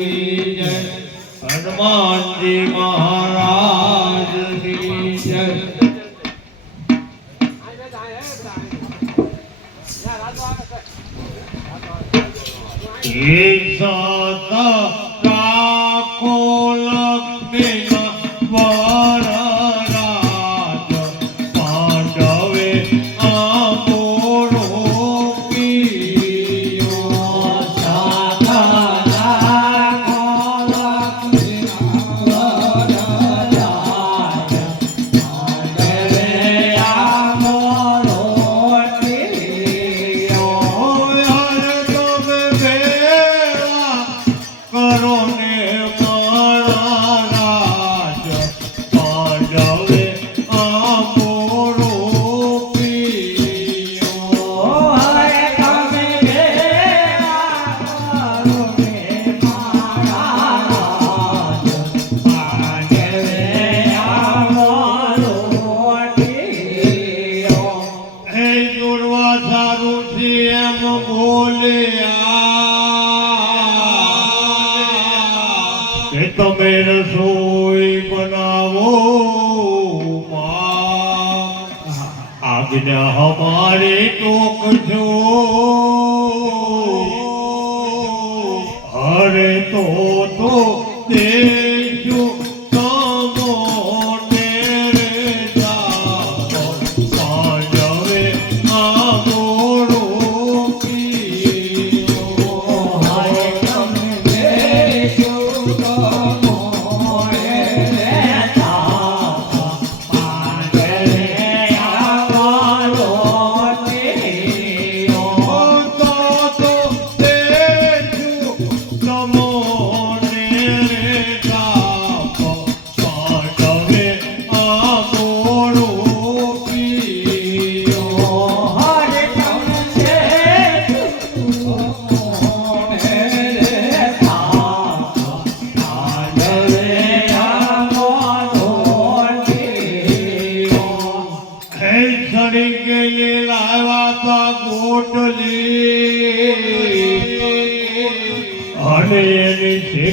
की जय हनुमान जी महाराज की जय एक साथ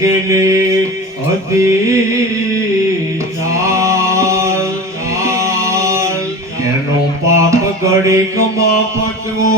નીકળી હતી ચાલ ચાલ એનો પાપ ઘડીક ઘડીકમાં પટવો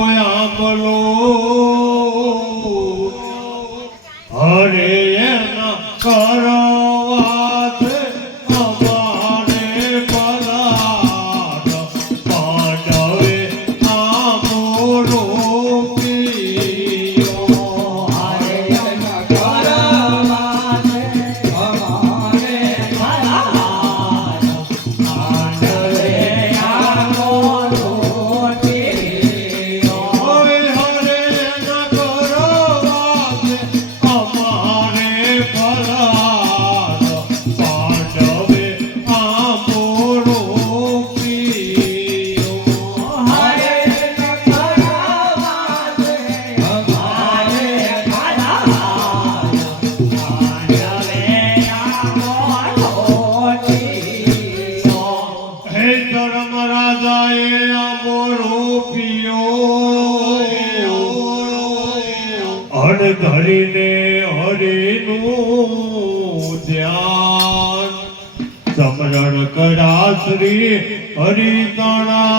શ્રી હરિતણા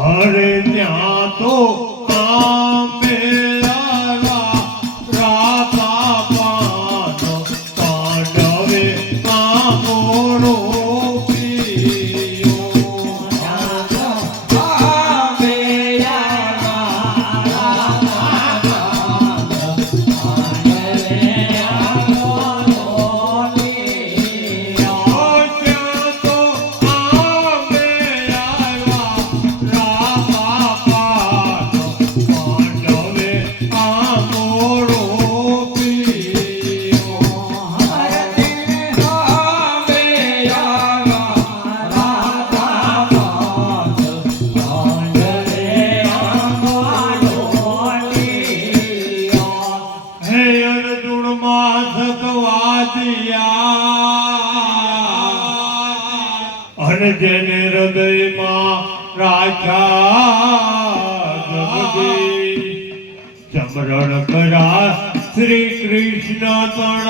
હરે God for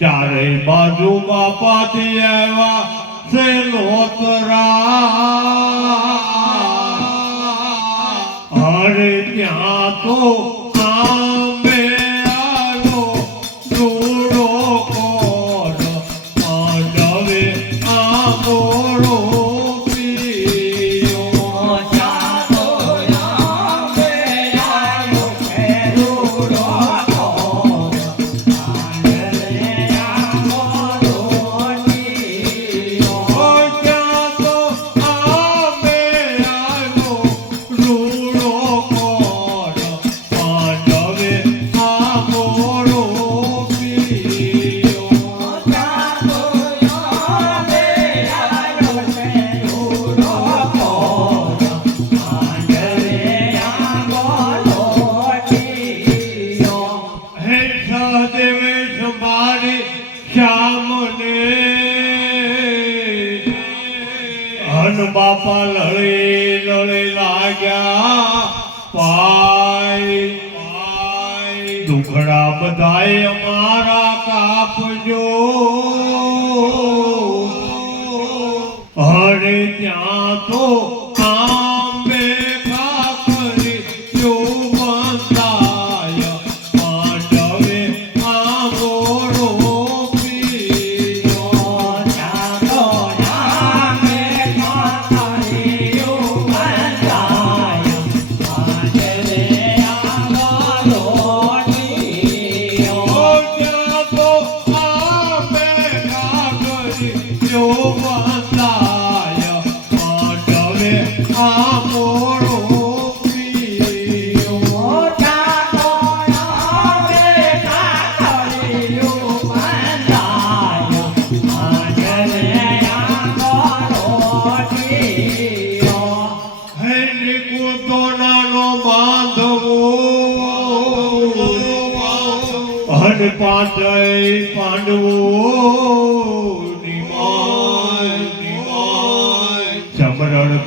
ચારે બાજુ બાપાથી આવ્યા છે લોતરા અરે ત્યાં તો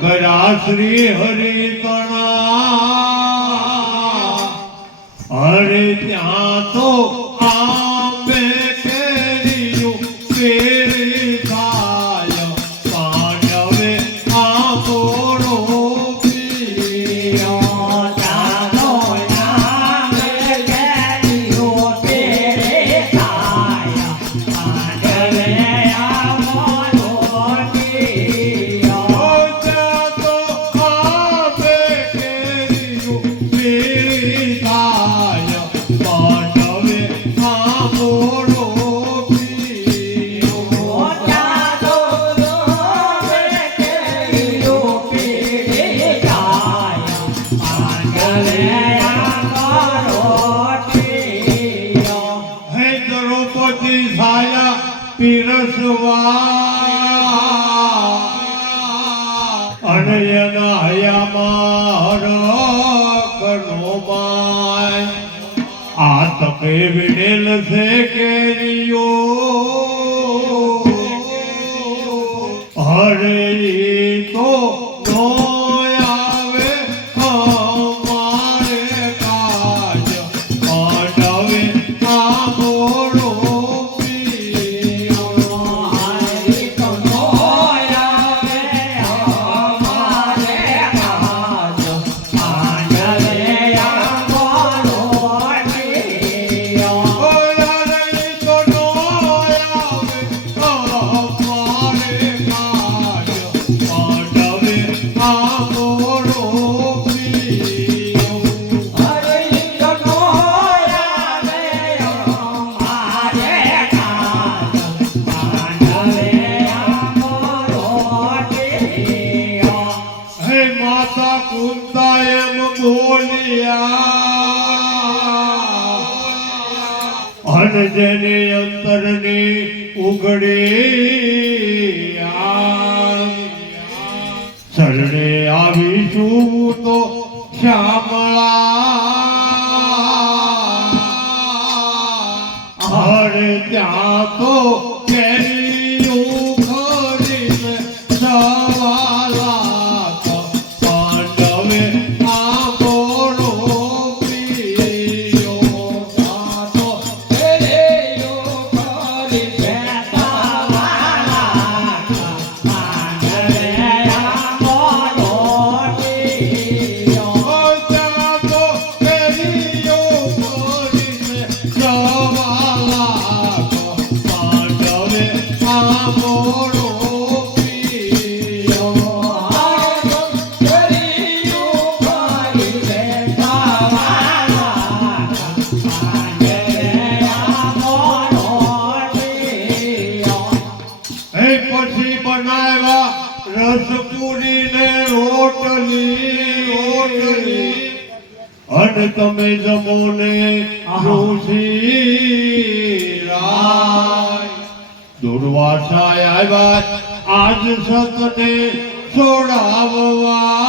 કરા શ્રી હરિ કણ থেকে શ્યામળા. હર ત્યાં તો જમે જમોને ઋષિ આવ્યા. આજ સતને છોડાવવા.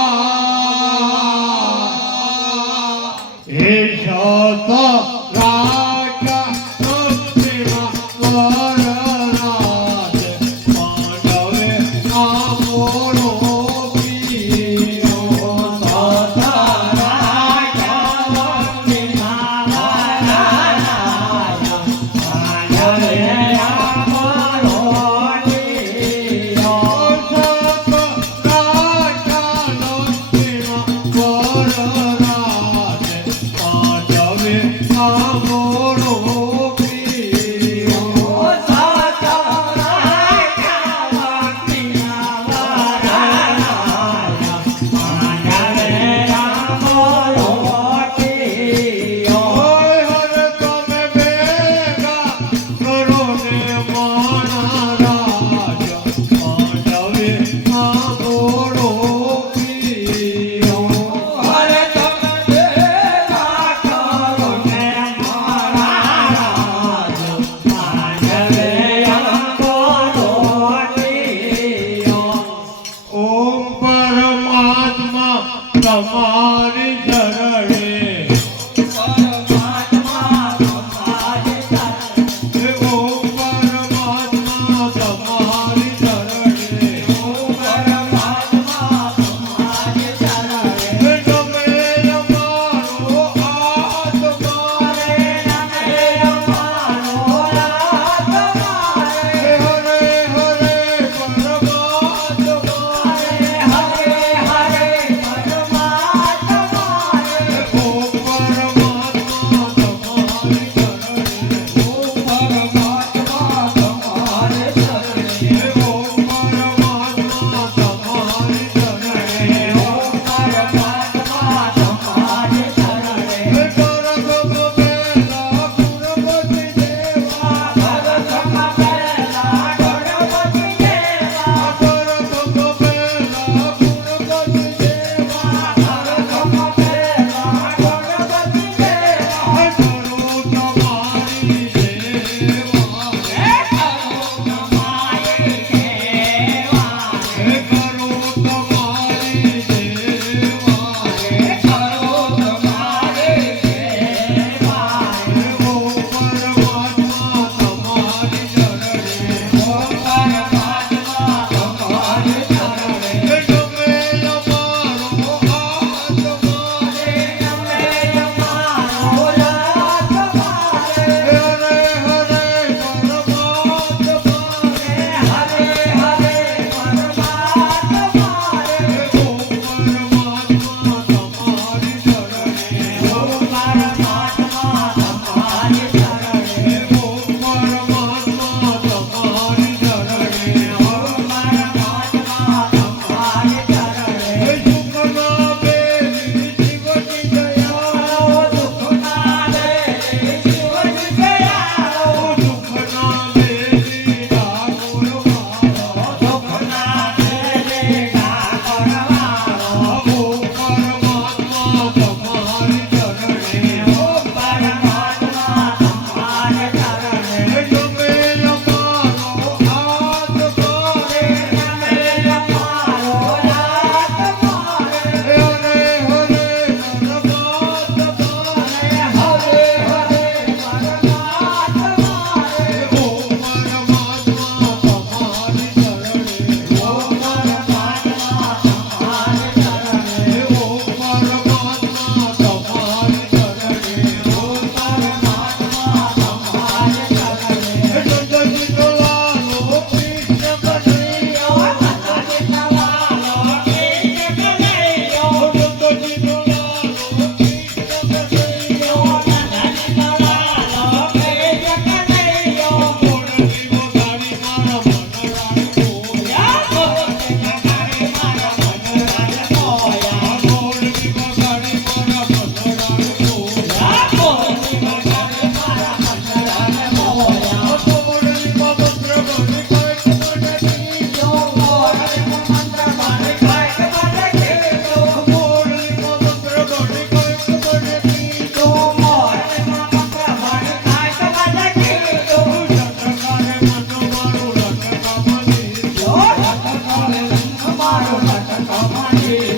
ಮಾಡು ಮಠ ಮಾಡಿ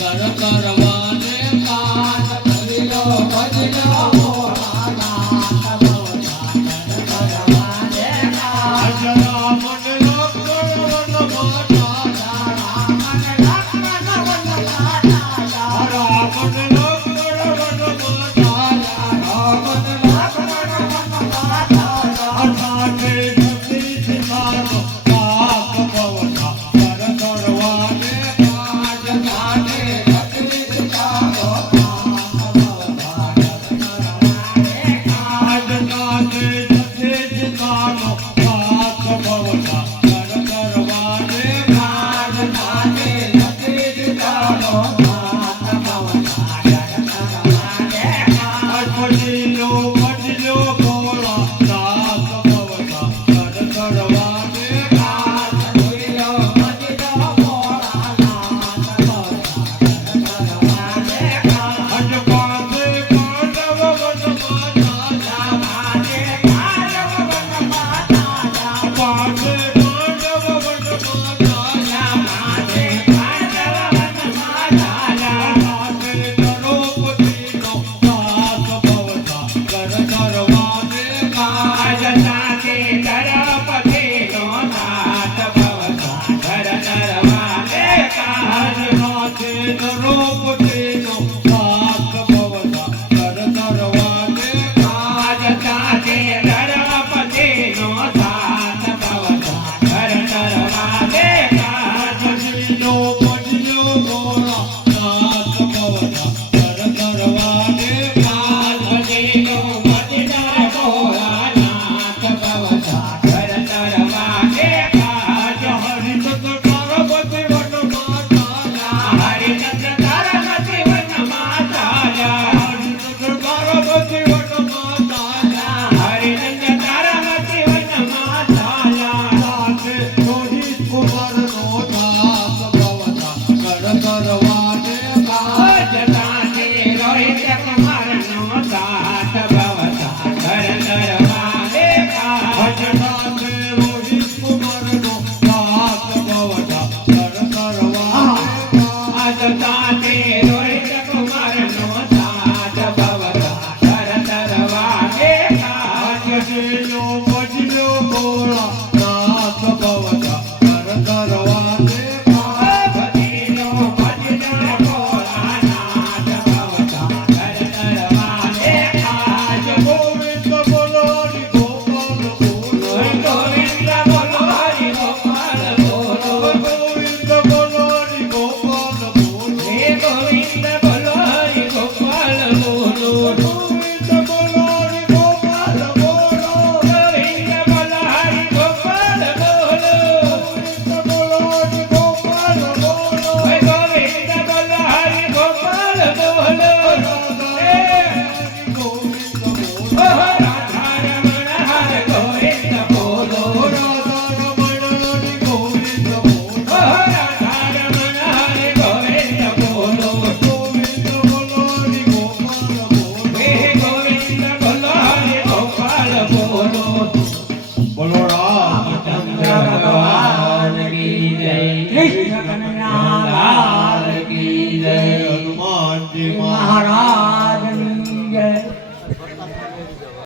ಕರ ಕರ Oh.